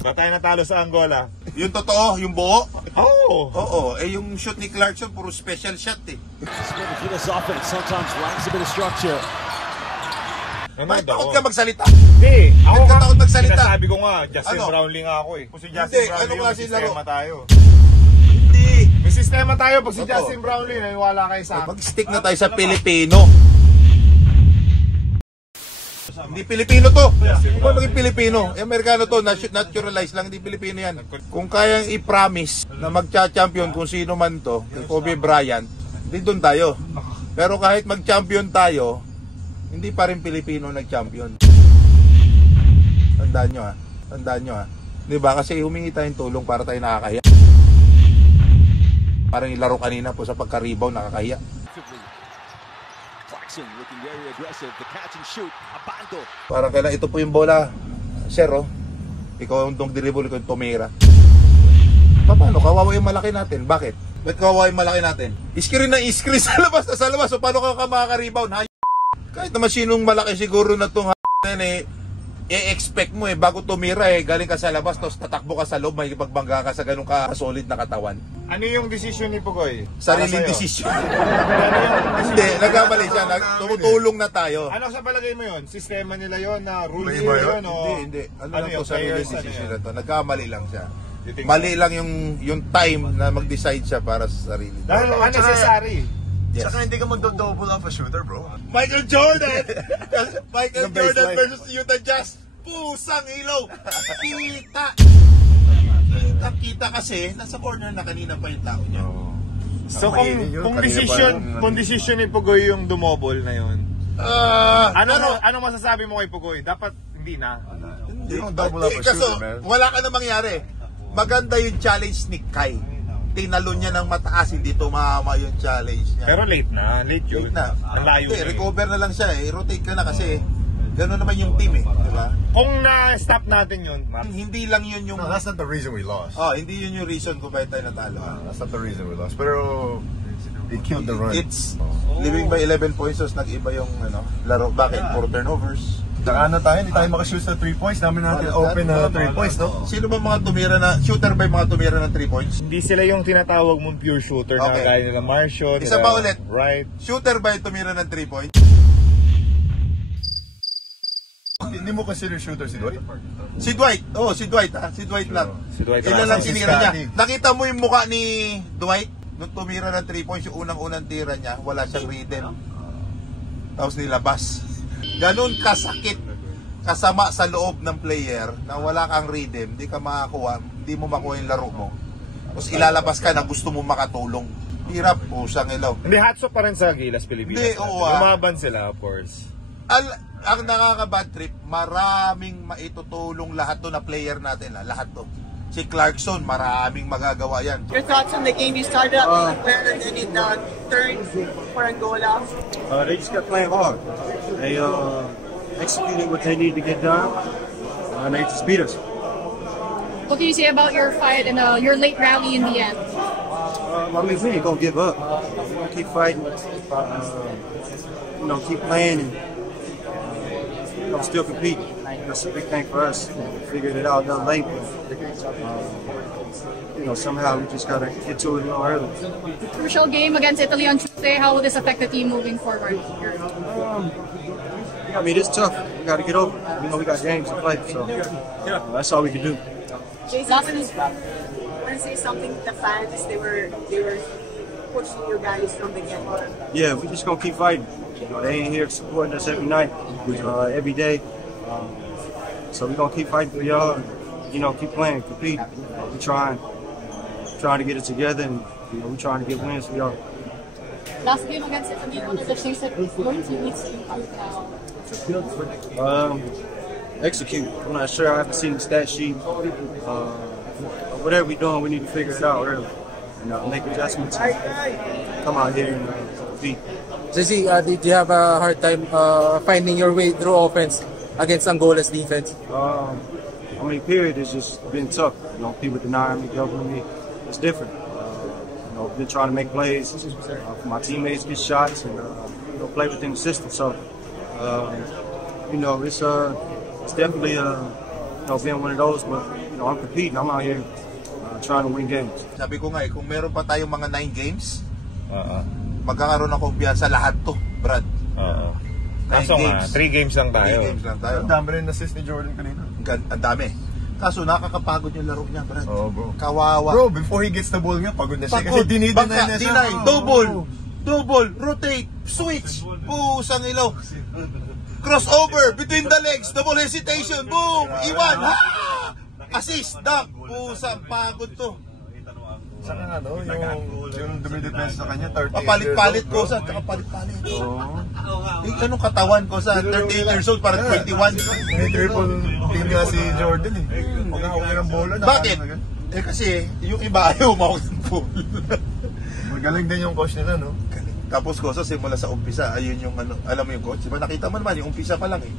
Ba't tayo natalo sa Angola? Yung totoo, yung buo? Oo. Oo, eh yung shoot ni Clarkson, puro special shot eh. Sometimes lacks a bit of structure. Bakit takot ka magsalita? Hindi. Ako Bakit ka takot magsalita? Sinasabi ko nga, Justin Ano? Brownlee nga ako eh. Kung si Justin Hindi, Brownlee, ano may klase laro? sistema tayo. Hindi. May sistema tayo pag si Totoo. Justin Brownlee, naniwala kayo sa akin. Mag-stick na tayo sa Pilipino. Hindi Pilipino to. Kung naging Pilipino, Amerikano to, naturalized lang, hindi Pilipino yan. Kung kayang i-promise na magcha-champion kung sino man to, kay Kobe Bryant, hindi doon tayo. Pero kahit mag-champion tayo, hindi pa rin Pilipino nag-champion. Tandaan nyo ha. Tandaan nyo ha. Diba? Kasi humingi tayong tulong para tayo nakakahiya. Parang ilaro kanina po sa pagka-rebound, nakakahiya. Parang kailan ito po yung bola. Sir, oh. Ikaw yung dribble, ikaw yung tumira. Paano? Kawawa yung malaki natin. Bakit? Ba't kawawa yung malaki natin? Iskrin na iskrin sa labas na sa labas. So paano ka makaka-rebound? Kahit naman sinong malaki siguro na itong i-expect mo bago tumira galing ka sa labas tapos tatakbo ka sa loob, may pagbangga ka sa ganun ka solid na katawan. Ano yung decision ni Pugoy? Sariling decision. Hindi, nagkamali siya. Tumutulong na tayo. Ano sa palagay mo yun? Sistema nila yun na rule Iba yun? Hindi. Ano lang to, sariling decision na to. Nagkamali lang siya. So? Mali lang yung time na mag-decide siya para sa sarili. Dahil unnecessary. Yes. Saka hindi ka magdo-double off a shooter, bro. Michael Jordan! Michael Yung Jordan baseline. versus Utah Jazz. Pusang ilaw! Kita kasi, nasa corner na kanina pa yung tao niya. So kung decision ni Pugoy yung dumobol na yun, ano masasabi mo kay Pugoy? Dapat hindi na. Hindi yung double up a Kaso, shooter, man. wala ka na mangyari. Maganda yung challenge ni Kai. Tinalo niya ng mataas, hindi tumama yung challenge niya. Pero late yun. Late na. Ang layo Hindi, na eh. recover na lang siya rotate ka na kasi gano'n naman yung team diba? Kung na-stop natin yun, Hindi lang yun yung... No, that's not the reason we lost. hindi yun yung reason kung bakit tayo natalo. That's not the reason we lost. Pero it killed the run. It's living by 11 points, so nag-iba yung laro. Bakit? 4 turnovers. Saka tayo, hindi tayo makashoot sa 3 points. Dami natin open na 3 points, no? Sino ba mga tumira na, shooter ba yung mga tumira ng 3 points? hindi sila yung tinatawag mong pure shooter na Okay. gaya nila Marcio. Isa pa ulit. Right. Shooter ba yung tumira ng 3 points? Hindi mo consider shooter si Dwight? Si Dwight. Si Dwight Si Dwight lang. Si Dwight Ilan lang Si sinira niya. Scottie. Nakita mo yung mukha ni Dwight? Nung tumira ng 3 points, yung unang-unang tira niya, wala siyang rhythm. Tapos nilabas. Ganun kasakit, kasama sa loob ng player na wala kang rhythm, hindi ka makakuha, hindi mo makuha yung laro mo. Tapos ilalabas ka na gusto mo makatulong. Hirap po siyang ilaw. Hindi, hats off pa rin sa Gilas Pilipinas. Hindi, oo, Lumaban sila, of course. Ang nakaka-bad trip, maraming maitutulong lahat to na player natin. Lahat to. Si Clarkson, maraming magagawa yan. Your thoughts on the game? You started out better than in the third for Angola. They just kept playing hard. They executed what they needed to get done, and they just beat us. What do you say about your fight and your late rally in the end? I mean, we ain't gonna give up. We're gonna keep fighting. Keep playing and still competing. That's a big thing for us. We figured it out a little late, but somehow we just gotta get to it a little early. Crucial game against Italy on Tuesday. How will this affect the team moving forward? I mean, it's tough. We gotta get over it. We got games to play, so that's all we can do. Jason, I want to say something to the fans. They were pushing you guys from the get-go. Yeah, we just gonna keep fighting. They ain't here supporting us every night, every day. So we gonna keep fighting for y'all. Keep playing, compete. We trying to get it together, and we trying to get wins for y'all. Last game against Italy, one of the things that your team needs to improve now. Execute. I'm not sure. I haven't seen the stat sheet. Whatever we're doing, we need to figure it out early. Make adjustments. Come out here and compete. Jesse, did you have a hard time finding your way through offense against Angola's defense? Period has just been tough. People denying me, covering me. It's different. Been trying to make plays for my teammates, get shots, and play within the system. So, it's definitely been one of those. But I'm competing. I'm out here trying to win games. Sabi ko nga kung meron pa tayong mga 9 games, magkakaroon ng kumpiyansa lahat to, Brad. Kaso nga, 3 games lang tayo. 3 games lang tayo. Ang dami rin assist ni Jordan kanina. Ang dami. Kaso nakakapagod yung laro niya, Brad. Bro. Kawawa. Bro, before he gets the ball nga, pagod na siya. Kasi dinideny na siya. Deny, double, rotate, switch, pusang ilaw. Crossover between the legs, double hesitation, boom, iwan, ha! Assist, dunk, pusang pagod to. Saka yung dumidepense sa kanya, 38 Papalit-palit years old, ko sa, tsaka palit-palit. Anong katawan ko sa 38 years old, parang 21. May triple team nga si Jordan eh. Huwag ng bola. Bakit? Kasi yung iba ayaw umawag ng ball. Magaling din yung coach nila, no? Tapos ko sa simula sa umpisa, ayun yung alam mo yung coach, diba nakita mo naman yung umpisa pa lang eh.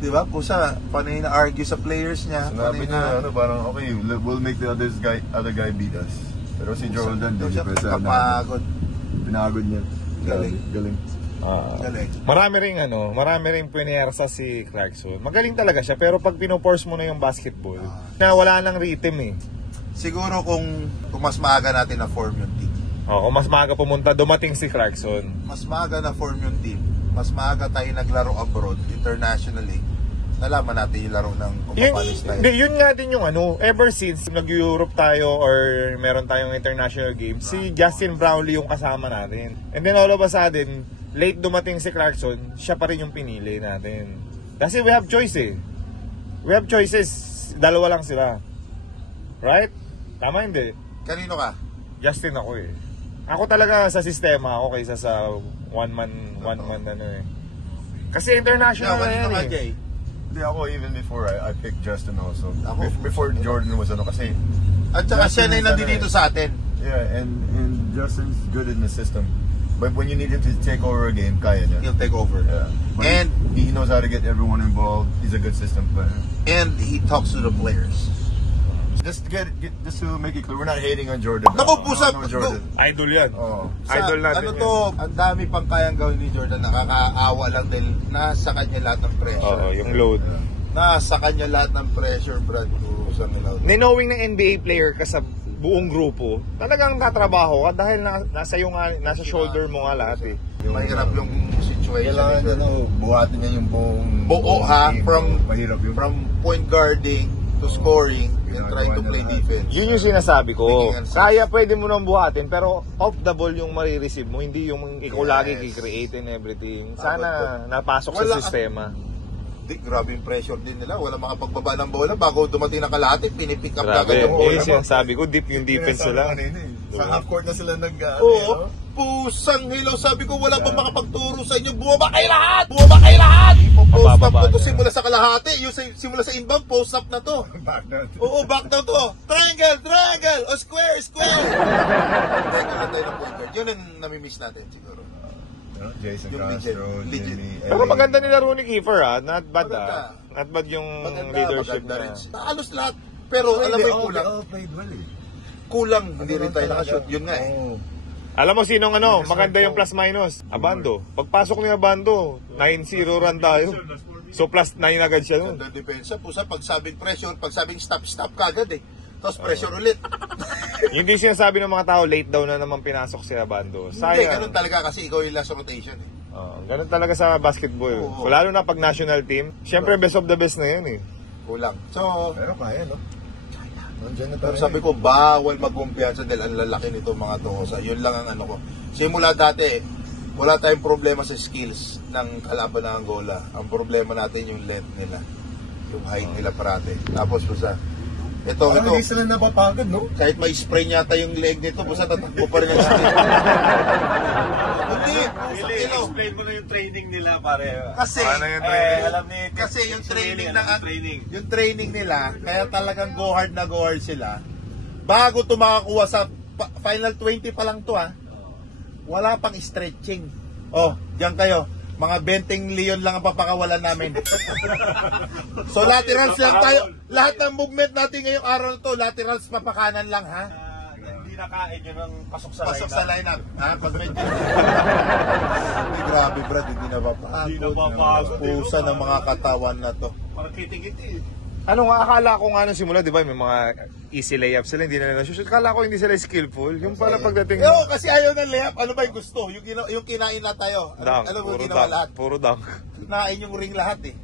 Diba? Kusa, panay na argue sa players niya. Sinabi niya, parang okay, we'll make the other guy beat us. Pero si Jordan, di siya kapagod. Pinagod niya. Galing. Galing. Marami ring piniersa si Clarkson. Magaling talaga siya, pero pag pinoforce mo na yung basketball, na wala nang rhythm eh. Siguro kung mas maaga natin na form yung team. Kung mas maaga pumunta, dumating si Clarkson. Mas maaga na form yung team. Mas maaga tayo naglaro abroad, internationally. Nalaman natin yung laro ng kumapalis tayo. Yun nga din yung ever since nag-Europe tayo or meron tayong international games, si Justin Brownlee yung kasama natin. And then all of a sudden, late dumating si Clarkson, siya pa rin yung pinili natin. Kasi we have choice eh. We have choices. Dalawa lang sila. Right? Tama hindi? Kanino ka? Justin ako eh. Ako talaga sa sistema ako kaysa sa one man Kasi international na yan eh. Jay? Hindi ako, even before I picked Justin also. Before Jordan was kasi. At saka siya na yung nandito sa atin. Yeah, and Justin's good in the system. But when you need him to take over a game, kaya niya. He'll take over. Yeah. And he knows how to get everyone involved. He's a good system player. And he talks to the players. Just to make it clear, we're not hating on Jordan. Naku, pusap! Jordan. Idol yan. Idol natin yan. Ang dami pang kayang gawin ni Jordan. Nakakaawa lang dahil nasa kanya lahat ng pressure. Yung load. Nasa kanya lahat ng pressure, Brad. Knowing ng NBA player ka sa buong grupo, talagang katrabaho ka dahil nasa shoulder mo nga lahat eh. Mahirap yung situation. Kailangan buhatin niya yung buong buo ha, mahirap yun. From point guarding to scoring and trying to play defense. Yun yung sinasabi ko. Kaya pwede mo nang buhatin, pero off the ball yung marireceive mo, hindi yung ikaw lagi kikreate and everything. Sana napasok sa sistema. Grabe yung pressure din nila. Wala makapagbaba ng bola. Bago dumating na kalahati, pinipick up agad yung bola. Sabi ko, deep yung defense nila. Sa half court na sila Oo. Pusang hilaw. Sabi ko, wala bang makapagturo sa inyo. Bumaba kayo lahat! Bumaba kayo lahat! Post up na to simula sa kalahati. Yung simula sa inbound, post up na to. Oo, back down to. Triangle! O square! Teka lang tayo ng point guard. Yun ang namimiss natin siguro. Jason Castro, Jimmy. Pero maganda nila Rooney Kiefer not bad Not bad yung leadership na. Halos lahat. Pero alam mo yung kulang. Played well eh. Kulang, hindi rin tayo nakashoot. Yun nga eh. Alam mo sinong maganda yung plus minus? Abando. Pagpasok ni Abando, 9-0 run tayo. So plus 9 agad siya nun. Depensa po sa pagsabing pressure, pagsabing stop kagad eh. Tapos pressure ulit. Hindi sinasabi ng mga tao, late daw na naman pinasok si Abando. Sayang. Hindi, ganun talaga kasi ikaw yung last rotation eh. Ganun talaga sa basketball. Lalo na pag national team. Siyempre best of the best na yun eh. Kulang. So, pero kaya no? Pero sabi ko, bawal magkumpiyansa dahil ang lalaki nito mga to. Yun lang ang ko. Simula dati, wala tayong problema sa skills ng kalaban ng Angola. Ang problema natin yung length nila. Yung height nila parate. Tapos ito. Hindi sila napapagod, no? Kahit may spray nyata yung leg nito, basta tatakbo pa rin ang skills. Hindi. Explain mo na yung training nila, pare. Kasi, kasi yung training nila, kaya talagang go hard sila. Bago makakuha sa final 20 pa lang to wala pang stretching. Diyan kayo. Mga 20 leon lang ang papakawalan namin. So laterals lang tayo. Lahat ng movement natin ngayong araw na to, laterals papakanan lang ha. Hindi nakain yun ang pasok sa lineup. Pag medyo. Grabe Brad, hindi napapagod. Pusa ng mga katawan na to. Parang kiting-kiti. Ano nga, akala ko nga nung simula, di ba, may mga easy layup sila, hindi na nila shoot. Akala ko hindi sila skillful. Yung pala pagdating... Yo, kasi ayaw ng layup. Ano ba yung gusto? Yung kinain na tayo. Dunk, Ano puro mo ginawa dunk, lahat? puro dunk. Kinain yung ring lahat eh.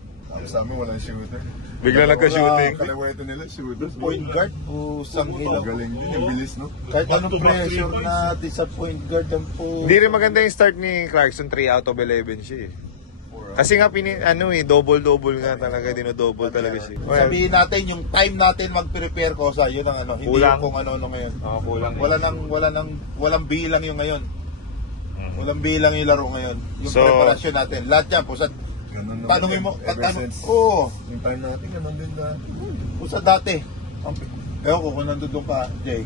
Sa amin, walang shooter. Bigla nagka-shooting. Kalaweto nila, shooters. Point guard, pusang ilaw. Galing din, yung bilis, no? Kahit anong pressure natin sa point guard ang po. Hindi rin maganda yung start ni Clarkson, 3 out of 11 siya eh. Kasi nga, double-double nga talaga, dino-double talaga siya. Well, Sabihin natin, yung time natin mag-prepare ko sa yun ang ano, hindi Kulang. yung kung ano ngayon. kulang. Walang bilang yung ngayon. Walang bilang yung laro ngayon. Yung So, preparasyon natin. Lahat yan, pusat. Ganun naman Tanungin yan. mo, Ever since oo. yung time natin, ganun din na. Pusat dati. Ewan ko kung nandun ka, Jay.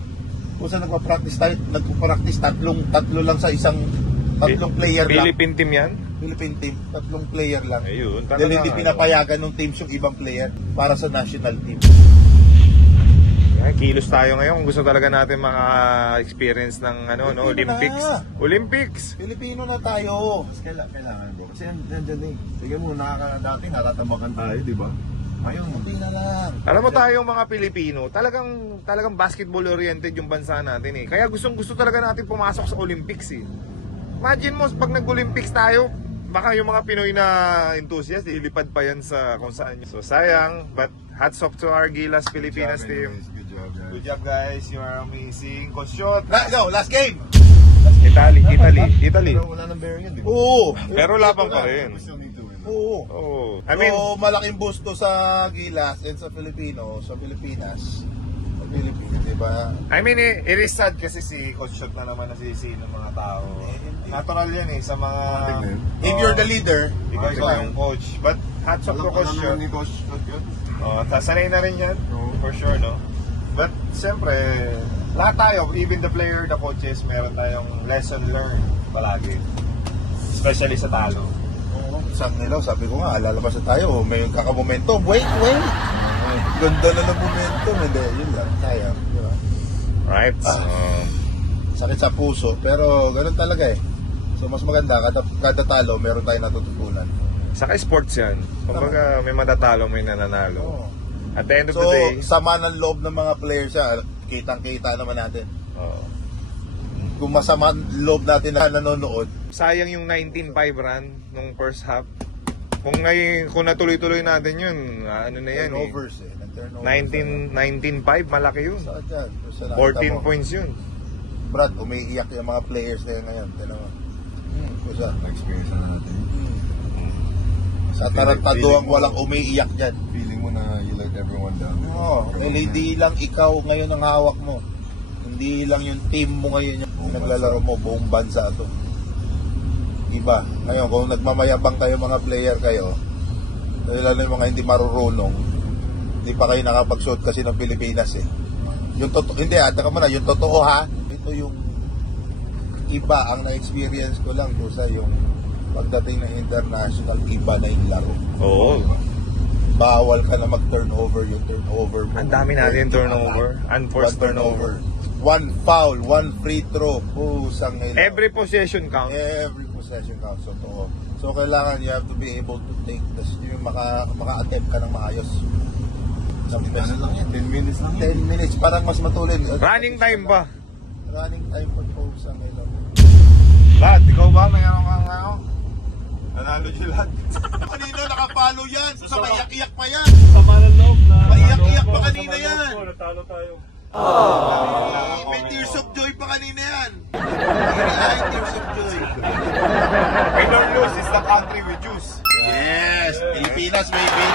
Pusat nagpa-practice tayo, tatlo lang sa tatlong player lang. Philippine team yan? Philippine team, tatlong player lang. Ayun, Dahil hindi pinapayagan ng teams yung ibang player para sa national team. Kilos tayo ngayon kung gusto talaga natin maka-experience ng Olympics. Olympics! Pilipino na tayo. Mas kailangan bro. Kasi nandyan eh. Sige mo, dati natatambakan tayo, di ba? Ngayon, Hindi na lang. Alam mo tayong mga Pilipino, talagang basketball oriented yung bansa natin eh. Kaya gustong-gusto talaga natin pumasok sa Olympics eh. Imagine mo, pag nag-Olympics tayo, baka yung mga Pinoy na enthusiast, ilipad pa yan sa kung saan. So sayang, but hats off to our Gilas Pilipinas team. Good job, guys. Good job guys, you are amazing. Coach Shot. Last game. Italy. Pero wala nang bearing yan, di ba? Oo. Pero labang pa rin. We still need to win. Oo. Oh, I mean, so, malaking boost to sa Gilas and sa Pilipinas. Sa Pilipinas, di ba? I mean, it is sad kasi si Coach Shot na naman nasisi ng mga tao. Natural yan eh, sa mga... If you're the leader, ikaw yung coach. But hats off to Coach Shot. Ni Coach Shot yun. Sanay na rin yan, for sure, no? But, siyempre, lahat tayo, even the player, the coaches, meron tayong lesson learned palagi. Especially sa talo. Isang nila, sabi ko nga, lalabas na tayo, may kakamomentum. Wait! Ganda na ng momentum. Hindi, yun lang, sayang. Diba? Right? Sakit sa puso, pero ganun talaga eh. So mas maganda, kada talo, meron tayong natututunan. Saka sports yan. Kumbaga, may matatalo, may nananalo. Oo. At the end of So, the day, sama ng loob ng mga players siya, kitang-kita naman natin. Kung masama ang loob natin na nanonood, sayang yung 19-5 run nung first half. Kung natuloy-tuloy natin yun, ano na yan turnovers eh. 19-5, malaki yun. Saan dyan? 14 points yun. Brad, umiiyak yung mga players na yun ngayon. Tinan mo. Kusa. Na-experience na natin. Sa tarantaduang walang umiiyak dyan. Feeling mo na you let everyone down. Oo. Hindi lang ikaw ngayon ang hawak mo. Hindi lang yung team mo ngayon yung naglalaro mo. Buong bansa ito. Iba. Ngayon, kung nagmamayabang kayo mga player kayo, lalo yung mga hindi marurunong, hindi pa kayo nakapag-shoot kasi ng Pilipinas eh. Yung totoo, hindi taka mo na, yung totoo ha, ito yung iba ang na-experience ko lang po sa yung pagdating ng international, iba na yung laro. Oo. Bawal ka na mag-turnover, yung turnover mo. Ang dami natin turnover. Unforced turnover. One foul, one free throw. Pusang ngayon. Every possession counts. Every possession counts. So kailangan you have to be able to take this, yung maka-attempt ka ng maayos. Ano lang yan? 10 minutes lang yan. 10 minutes, parang mas matulin. Running time pa. Running time pa po sa ngayon. Lad, ikaw ba? Mayroon kang nanalo siya lahat. Kanino nakapalo yan? Sa maiyak-iyak pa yan. Sama ng loob na... Maiyak-iyak pa kanina yan. Natalo tayo. May tears of joy pa kanina yan. Ay, tears of joy. Win or lose is the country we choose. Yes, Pilipinas, baby.